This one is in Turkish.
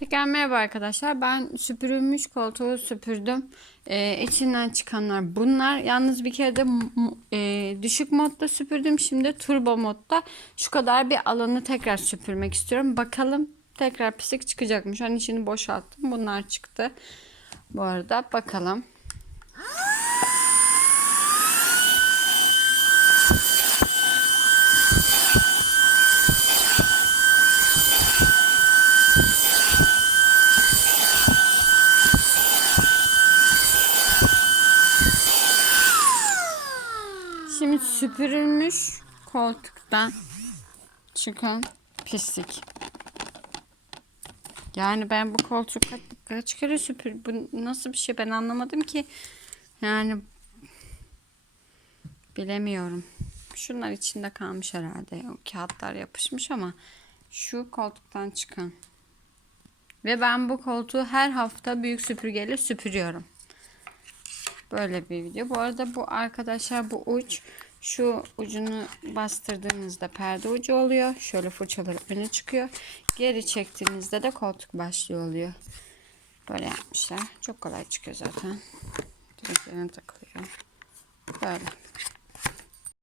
Tekrar merhaba arkadaşlar. Ben süpürülmüş koltuğu süpürdüm. Ee, içinden çıkanlar bunlar. Yalnız bir kere de e, düşük modda süpürdüm. Şimdi turbo modda şu kadar bir alanı tekrar süpürmek istiyorum. Bakalım tekrar pislik çıkacak mı? Şu an içini boşalttım. Bunlar çıktı. Bu arada bakalım. Şimdi süpürülmüş koltuktan çıkan pislik. Yani ben bu koltuk kaç, kere süpür bu nasıl bir şey ben anlamadım ki. Yani bilemiyorum. Şunlar içinde kalmış herhalde. O kağıtlar yapışmış ama şu koltuktan çıkan. Ve ben bu koltuğu her hafta büyük süpürgeyle süpürüyorum. Böyle bir video. Bu arada bu arkadaşlar bu uç şu ucunu bastırdığınızda perde ucu oluyor. Şöyle fırçaları öne çıkıyor. Geri çektiğinizde de koltuk başlığı oluyor. Böyle yapmışlar. Çok kolay çıkıyor zaten. Direkt yerine takılıyor. Böyle.